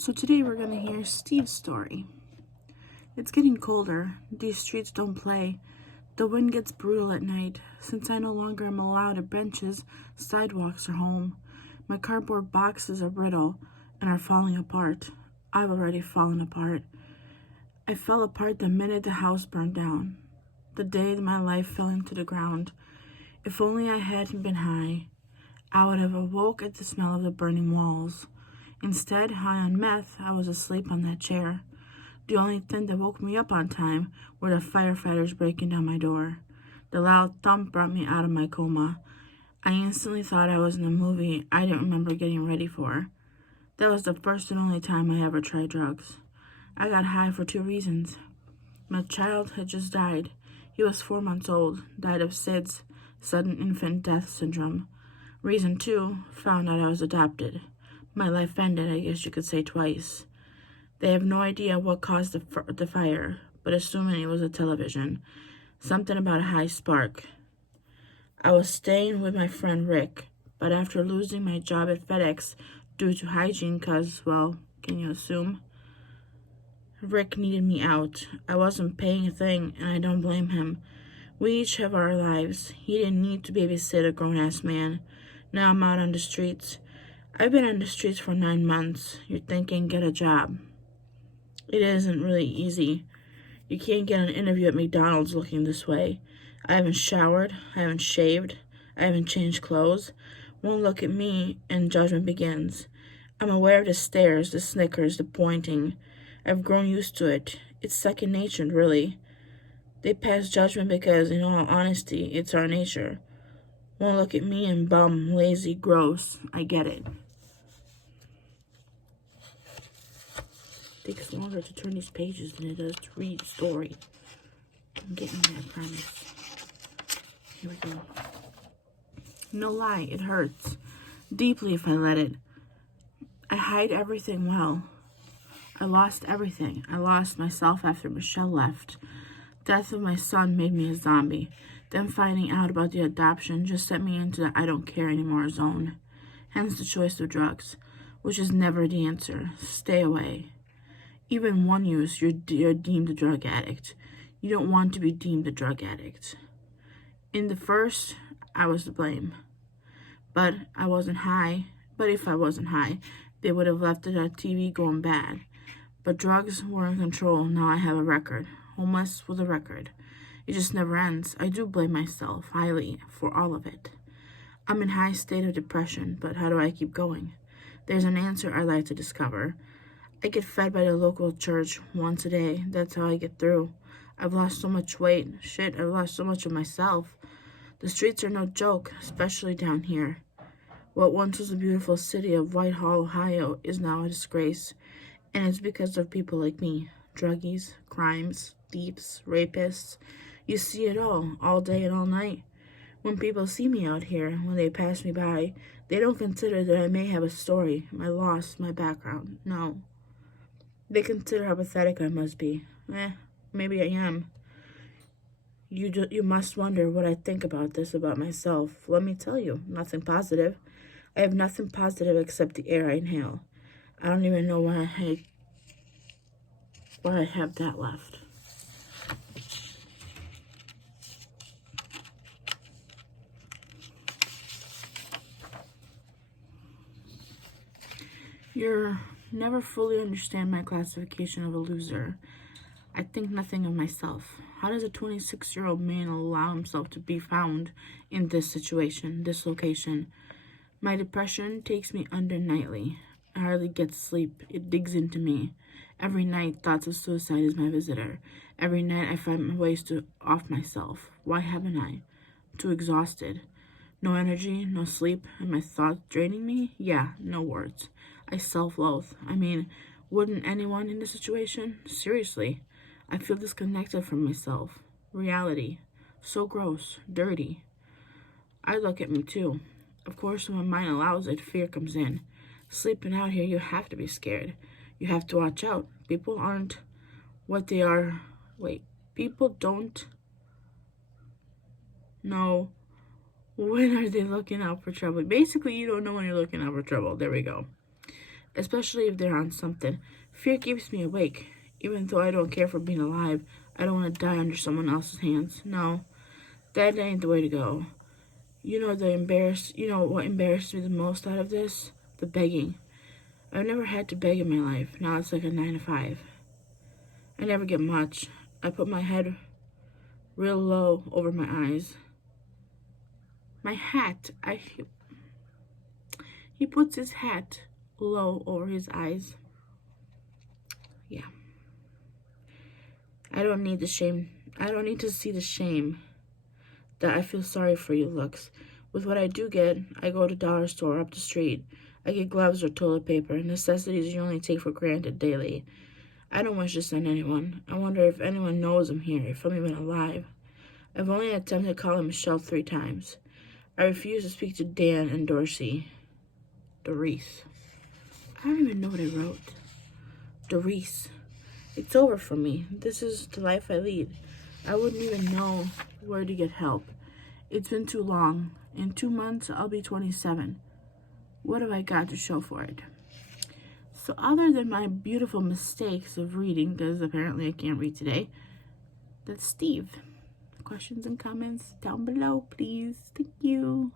So today we're going to hear Steve's story. It's getting colder. These streets don't play. The wind gets brutal at night. Since I no longer am allowed at benches, sidewalks are home. My cardboard boxes are brittle and are falling apart. I've already fallen apart. I fell apart the minute the house burned down. The day my life fell into the ground. If only I hadn't been high, I would have awoke at the smell of the burning walls. Instead, high on meth, I was asleep on that chair. The only thing that woke me up on time were the firefighters breaking down my door. The loud thump brought me out of my coma. I instantly thought I was in a movie I didn't remember getting ready for. That was the first and only time I ever tried drugs. I got high for 2 reasons. My child had just died. He was 4 months old, died of SIDS, sudden infant death syndrome. Reason 2, found out I was adopted. My life ended, I guess you could say, twice. They have no idea what caused the fire, but assuming it was a television. Something about a high spark. I was staying with my friend Rick, but after losing my job at FedEx due to hygiene cause, well, can you assume? Rick needed me out. I wasn't paying a thing, and I don't blame him. We each have our lives. He didn't need to babysit a grown-ass man. Now I'm out on the streets. I've been on the streets for 9 months. You're thinking, get a job. It isn't really easy. You can't get an interview at McDonald's looking this way. I haven't showered. I haven't shaved. I haven't changed clothes. One look at me and judgment begins. I'm aware of the stares, the snickers, the pointing. I've grown used to it. It's second nature, really. They pass judgment because, in all honesty, it's our nature. One look at me and bum, lazy, gross. I get it. It takes longer to turn these pages than it does to read the story. I'm getting there, I promise. Here we go. No lie, it hurts. Deeply if I let it. I hide everything well. I lost everything. I lost myself after Michelle left. Death of my son made me a zombie. Then finding out about the adoption just sent me into the I don't care anymore zone. Hence the choice of drugs, which is never the answer. Stay away. Even one use, you're deemed a drug addict. You don't want to be deemed a drug addict. In the first, I was to blame. But I wasn't high. But if I wasn't high, they would have left it at TV going bad. But drugs were in control. Now I have a record. Homeless with a record. It just never ends. I do blame myself highly for all of it. I'm in high state of depression, but how do I keep going? There's an answer I'd like to discover. I get fed by the local church once a day. That's how I get through. I've lost so much weight. Shit, I've lost so much of myself. The streets are no joke, especially down here. What once was a beautiful city of Whitehall, Ohio, is now a disgrace. And it's because of people like me. Druggies, crimes, thieves, rapists. You see it all day and all night. When people see me out here, when they pass me by, they don't consider that I may have a story, my loss, my background. No. They consider how pathetic I must be. Maybe I am. You must wonder what I think about this about myself. Let me tell you, nothing positive. I have nothing positive except the air I inhale. I don't even know why I have that left. You'll never fully understand my classification of a loser. I think nothing of myself. How does a 26-year-old man allow himself to be found in this situation, this location? My depression takes me under nightly. I hardly get sleep. It digs into me. Every night, thoughts of suicide is my visitor. Every night, I find ways to off myself. Why haven't I? Too exhausted. No energy, no sleep, and my thoughts draining me? Yeah, no words. I self-loathe. I mean, wouldn't anyone in this situation? Seriously. I feel disconnected from myself. Reality. So gross. Dirty. I look at me too. Of course, when my mind allows it, fear comes in. Sleeping out here, you have to be scared. You have to watch out. People aren't what they are. People don't know when are they looking out for trouble. Basically, you don't know when you're looking out for trouble. There we go. especially if they're on something. Fear keeps me awake. Even though I don't care for being alive, I don't want to die under someone else's hands. No, that ain't the way to go. You know what embarrassed me the most out of this? The begging. I've never had to beg in my life. Now it's like a 9 to 5. I never get much. I put my head real low over my eyes. My hat. He puts his hat low over his eyes. Yeah. I don't need to see the shame that I feel sorry for you looks. With what I do get, I go to dollar store up the street. I get gloves or toilet paper, necessities you only take for granted daily. I don't wish to send anyone. I wonder if anyone knows I'm here, if I'm even alive. I've only attempted calling Michelle 3 times. I refuse to speak to Dan and Doris. I don't even know what I wrote. Doris. It's over for me. This is the life I lead. I wouldn't even know where to get help. It's been too long. In 2 months, I'll be 27. What have I got to show for it? So other than my beautiful mistakes of reading, because apparently I can't read today, that's Steve. Questions and comments down below, please. Thank you.